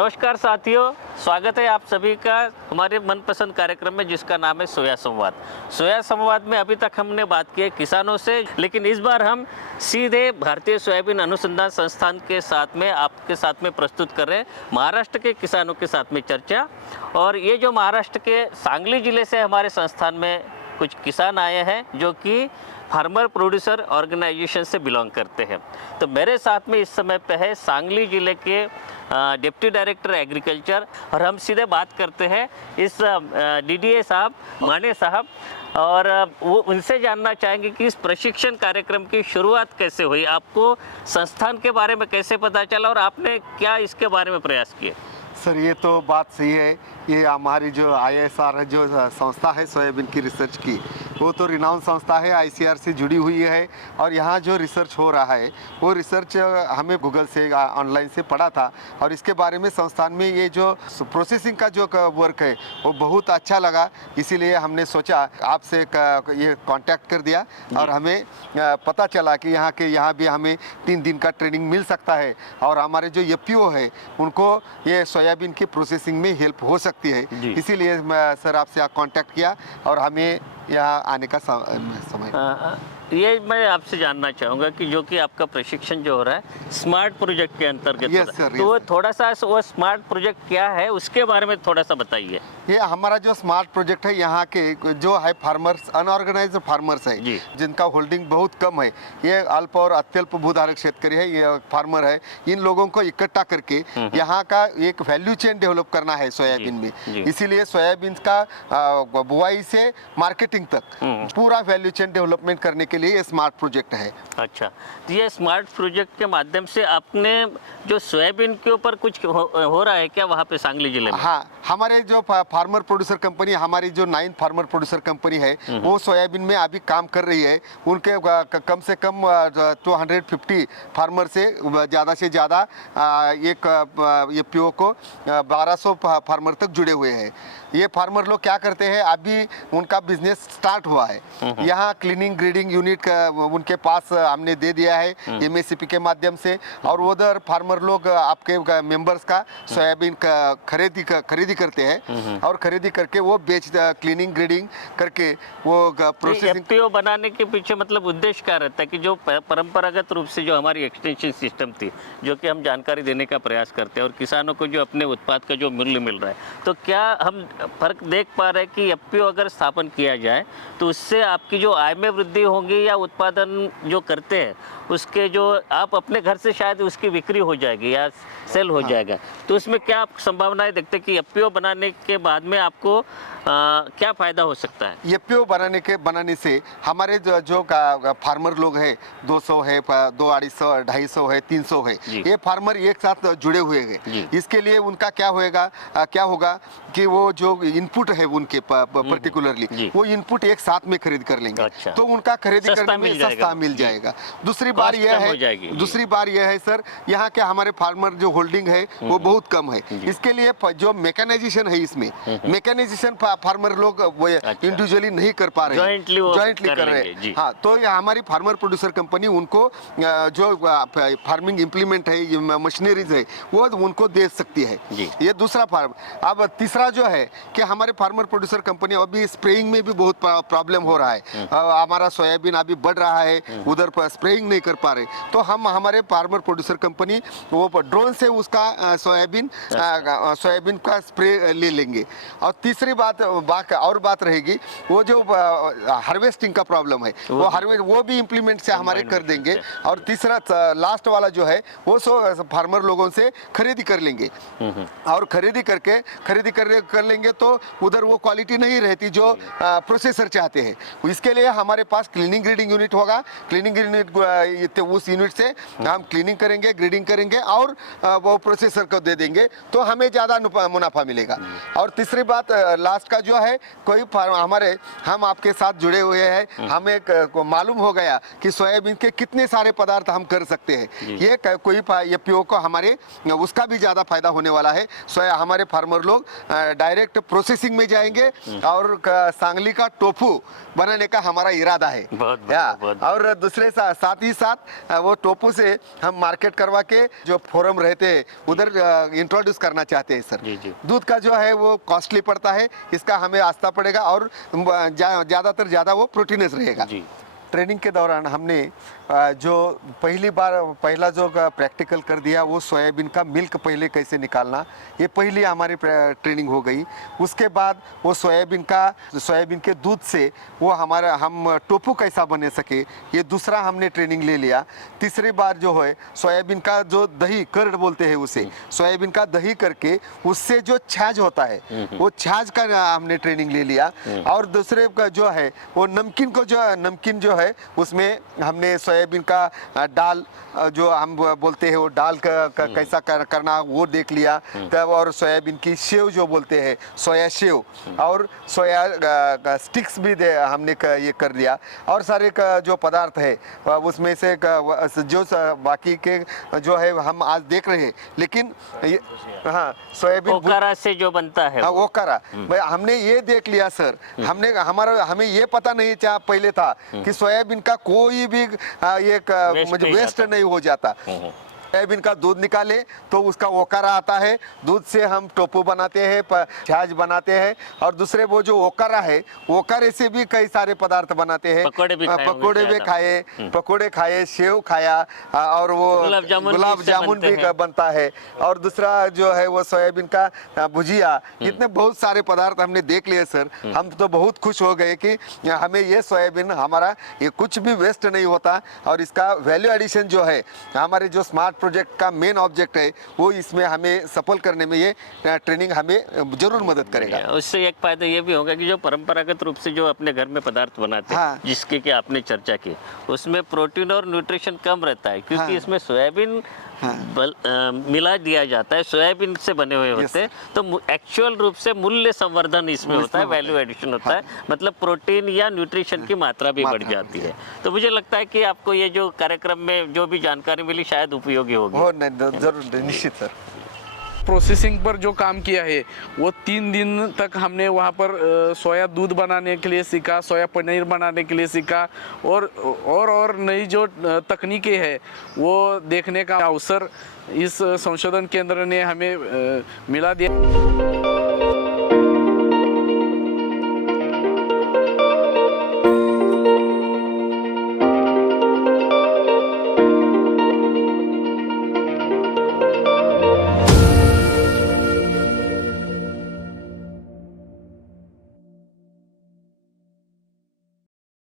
नमस्कार साथियों, स्वागत है आप सभी का हमारे मनपसंद कार्यक्रम में जिसका नाम है सोया संवाद। सोया संवाद में अभी तक हमने बात की है किसानों से, लेकिन इस बार हम सीधे भारतीय सोयाबीन अनुसंधान संस्थान के साथ में आपके साथ में प्रस्तुत कर रहे हैं महाराष्ट्र के किसानों के साथ में चर्चा। और ये जो महाराष्ट्र के सांगली जिले से हमारे संस्थान में कुछ किसान आए हैं जो कि फार्मर प्रोड्यूसर ऑर्गेनाइजेशन से बिलोंग करते हैं। तो मेरे साथ में इस समय पे है सांगली जिले के डिप्टी डायरेक्टर एग्रीकल्चर, और हम सीधे बात करते हैं इस डीडीए साहब, माने साहब, और वो उनसे जानना चाहेंगे कि इस प्रशिक्षण कार्यक्रम की शुरुआत कैसे हुई, आपको संस्थान के बारे में कैसे पता चला और आपने क्या इसके बारे में प्रयास किए। सर ये तो बात सही है। ये हमारी जो ISR जो संस्था है सोयाबीन की रिसर्च की, वो तो रिनाउंड संस्था है, ICAR से जुड़ी हुई है। और यहाँ जो रिसर्च हो रहा है वो रिसर्च हमें गूगल से ऑनलाइन से पढ़ा था, और इसके बारे में संस्थान में ये जो प्रोसेसिंग का जो वर्क है वो बहुत अच्छा लगा। इसीलिए हमने सोचा आपसे ये कांटेक्ट कर दिया, और हमें पता चला कि यहाँ भी हमें 3 दिन का ट्रेनिंग मिल सकता है, और हमारे जो FPO है उनको ये सोयाबीन की प्रोसेसिंग में हेल्प हो सकती है। इसीलिए मैं सर आपसे कांटेक्ट किया और हमें यहाँ आने का समय ये मैं आपसे जानना चाहूँगा कि जो कि आपका प्रशिक्षण जो हो रहा है स्मार्ट प्रोजेक्ट के अंतर्गत, तो वो थोड़ा सा वो स्मार्ट प्रोजेक्ट क्या है उसके बारे में थोड़ा सा बताइए। ये हमारा जो स्मार्ट प्रोजेक्ट है, यहाँ के जो है फार्मर्स, अनऑर्गेनाइज्ड फार्मर्स है जिनका होल्डिंग बहुत कम है, ये अल्प और अत्यल्प भूधारक क्षेत्रकारी है, ये फार्मर है, इन लोगों को इकट्ठा करके यहाँ का एक वैल्यू चेन डेवलप करना है सोयाबीन में। इसीलिए सोयाबीन का बुआई से मार्केटिंग तक पूरा वैल्यू चेन डेवलपमेंट करने के लिए ये स्मार्ट प्रोजेक्ट है। अच्छा, तो ये स्मार्ट प्रोजेक्ट के माध्यम से आपने जो सोयाबीन के ऊपर कुछ हो रहा है क्या वहाँ पे सांगली जिले में? हाँ, हमारे जो फार्मर प्रोड्यूसर कंपनी, हमारी जो 9th फार्मर प्रोड्यूसर कंपनी है वो सोयाबीन में अभी काम कर रही है। उनके कम से कम 250 फार्मर से ज़्यादा एक FPO को 1200 फार्मर तक जुड़े हुए हैं। ये फार्मर लोग क्या करते हैं, अभी उनका बिजनेस स्टार्ट हुआ है। यहाँ क्लीनिंग ग्रेडिंग यूनिट उनके पास हमने दे दिया है MSCP के माध्यम से, और उधर फार्मर लोग आपके मेंबर्स का सोयाबीन का खरीदी करते हैं, और खरीदी करके वो क्लीनिंग ग्रेडिंग करके वो प्रोसेसिंग। FPO बनाने के पीछे मतलब उद्देश्य क्या रहता है कि जो परंपरागत रूप से जो हमारी एक्सटेंशन सिस्टम थी, जो कि हम जानकारी देने का प्रयास करते हैं और किसानों को जो अपने उत्पाद का जो मूल्य मिल रहा है, तो क्या हम फर्क देख पा रहे हैं कि FPO अगर स्थापन किया जाए तो उससे आपकी जो आय में वृद्धि होगी, या उत्पादन जो करते हैं उसके जो आप अपने घर से शायद उसकी बिक्री हो जाएगी या सेल हो जाएगा, तो उसमें क्या आप संभावनाएं देखते हैं कि FPO बनाने के बाद में आपको क्या फायदा हो सकता है? FPO बनाने से हमारे जो फार्मर लोग हैं, 200 है, 250, 250 है, 300 है, ये फार्मर एक साथ जुड़े हुए हैं। इसके लिए उनका क्या होगा कि वो जो इनपुट है उनके पर्टिकुलरली वो इनपुट एक साथ में खरीद कर लेंगे। अच्छा। तो उनका खरीदी करने में सस्ता मिल जाएगा। दूसरी बार यह है सर, यहाँ के हमारे फार्मर जो होल्डिंग है वो बहुत कम है। इसके लिए जो मैकेनाइजेशन है, इसमें मैकेनाइजेशन फार्मर लोग वो इंडिविजुअली नहीं कर पा रहे, जॉइंटली कर रहे हैं। हाँ, तो हमारी फार्मर प्रोड्यूसर कंपनी उनको जो फार्मिंग इम्प्लीमेंट है, मशीनरीज है, वो उनको दे सकती है। ये दूसरा फार्म। अब तीसरा जो है कि हमारे फार्मर प्रोड्यूसर कंपनी अभी स्प्रेइंग में भी बहुत प्रॉब्लम हो रहा है। हमारा सोयाबीन अभी बढ़ रहा है, उधर पर स्प्रेइंग नहीं कर पा रहे, तो हम हमारे फार्मर प्रोड्यूसर कंपनी वो ड्रोन से उसका सोयाबीन का स्प्रे ले लेंगे। और तीसरी बात रहेगी, वो जो हार्वेस्टिंग का प्रॉब्लम है वो भी इम्प्लीमेंट से हमारे कर देंगे। और तीसरा लास्ट वाला जो है वो फार्मर लोगों से खरीदी कर लेंगे, और खरीदी कर लेंगे तो उधर वो क्वालिटी नहीं रहती जो प्रोसेसर चाहते हैं। इसके लिए हमारे पास क्लीनिंग ग्रेडिंग यूनिट होगा। क्लीनिंग यूनिट उस यूनिट से हम क्लीनिंग करेंगे, ग्रेडिंग करेंगे और वो प्रोसेसर को दे देंगे, तो हमें ज़्यादा मुनाफा मिलेगा। और तीसरी बात लास्ट का जो है, हम आपके साथ जुड़े हुए हैं, हमें मालूम हो गया कि सोयाबीन के कितने सारे पदार्थ हम कर सकते हैं। ये कोई FPO को हमारे उसका भी ज़्यादा फायदा होने वाला है। हमारे फार्मर लोग डायरेक्ट प्रोसेसिंग में जाएंगे, और सांगली का टोफू बनाने का हमारा इरादा है। और दूसरे साथ ही साथ वो टोफू से हम मार्केट करवा के जो फोरम रहते हैं उधर इंट्रोड्यूस करना चाहते हैं सर। जी, जी। दूध का जो है वो कॉस्टली पड़ता है, इसका हमें आस्था पड़ेगा और ज़्यादातर ज़्यादा वो प्रोटीनस रहेगा। जी। ट्रेनिंग के दौरान हमने जो पहला जो प्रैक्टिकल कर दिया वो सोयाबीन का मिल्क पहले कैसे निकालना, ये पहली हमारी ट्रेनिंग हो गई। उसके बाद वो सोयाबीन के दूध से वो हम टोफू कैसा बने सके, ये दूसरा हमने ट्रेनिंग ले लिया। तीसरी बार जो है सोयाबीन का जो दही कर्ड बोलते हैं उसे, सोयाबीन का दही करके उससे जो छाछ होता है वो छाछ का हमने ट्रेनिंग ले लिया। और दूसरे का जो है वो नमकीन जो है उसमें हमने सोयाबीन का दाल जो हम बोलते हैं वो दाल का कैसा करना वो देख लिया तब। और सोयाबीन की सेव जो बोलते हैं सोया सेव और सोया स्टिक्स भी हमने ये कर लिया। और सारे का जो पदार्थ है उसमें से जो बाकी के जो है हम आज देख रहे हैं, लेकिन हाँ सोयाबीन ओकारा से जो बनता है हाँ, वो करा हमने ये देख लिया सर। हमें ये पता नहीं था पहले था कि सोयाबीन का कोई भी मुझे वेस्ट नहीं हो जाता। सोयाबीन का दूध निकाले तो उसका ओकारा आता है, दूध से हम टोफू बनाते हैं, छाछ बनाते हैं। और दूसरे वो जो ओकारा है ओकारे से भी कई सारे पदार्थ बनाते हैं। पकोड़े खाए, सेव खाया और वो गुलाब जामुन भी बनता है। और दूसरा जो है वो सोयाबीन का भुजिया, इतने बहुत सारे पदार्थ हमने देख लिए सर। हम तो बहुत खुश हो गए कि हमें ये सोयाबीन हमारा ये कुछ भी वेस्ट नहीं होता। और इसका वैल्यू एडिशन जो है हमारे जो स्मार्ट प्रोजेक्ट का मेन ऑब्जेक्ट है वो इसमें हमें सफल करने में ये ट्रेनिंग हमें जरूर मदद करेगा। उससे एक फायदा ये भी होगा कि जो परंपरागत रूप से जो अपने घर में पदार्थ बनाते हैं, हाँ। जिसके कि आपने चर्चा की, उसमें प्रोटीन और न्यूट्रिशन कम रहता है क्योंकि हाँ। इसमें सोयाबीन मिला दिया जाता है, सोयाबीन से बने हुए होते हैं। तो एक्चुअल रूप से मूल्य संवर्धन इसमें होता है, वैल्यू एडिशन होता है। मतलब प्रोटीन या न्यूट्रिशन की मात्रा भी बढ़ जाती है। तो मुझे लगता है कि आपको ये जो कार्यक्रम में जो भी जानकारी मिली शायद उपयोगी होगी। जरूर, निश्चित सर। प्रोसेसिंग पर जो काम किया है वो 3 दिन तक हमने वहाँ पर सोया दूध बनाने के लिए सीखा, सोया पनीर बनाने के लिए सीखा और नई जो तकनीकें हैं वो देखने का अवसर इस संशोधन केंद्र ने हमें मिला दिया।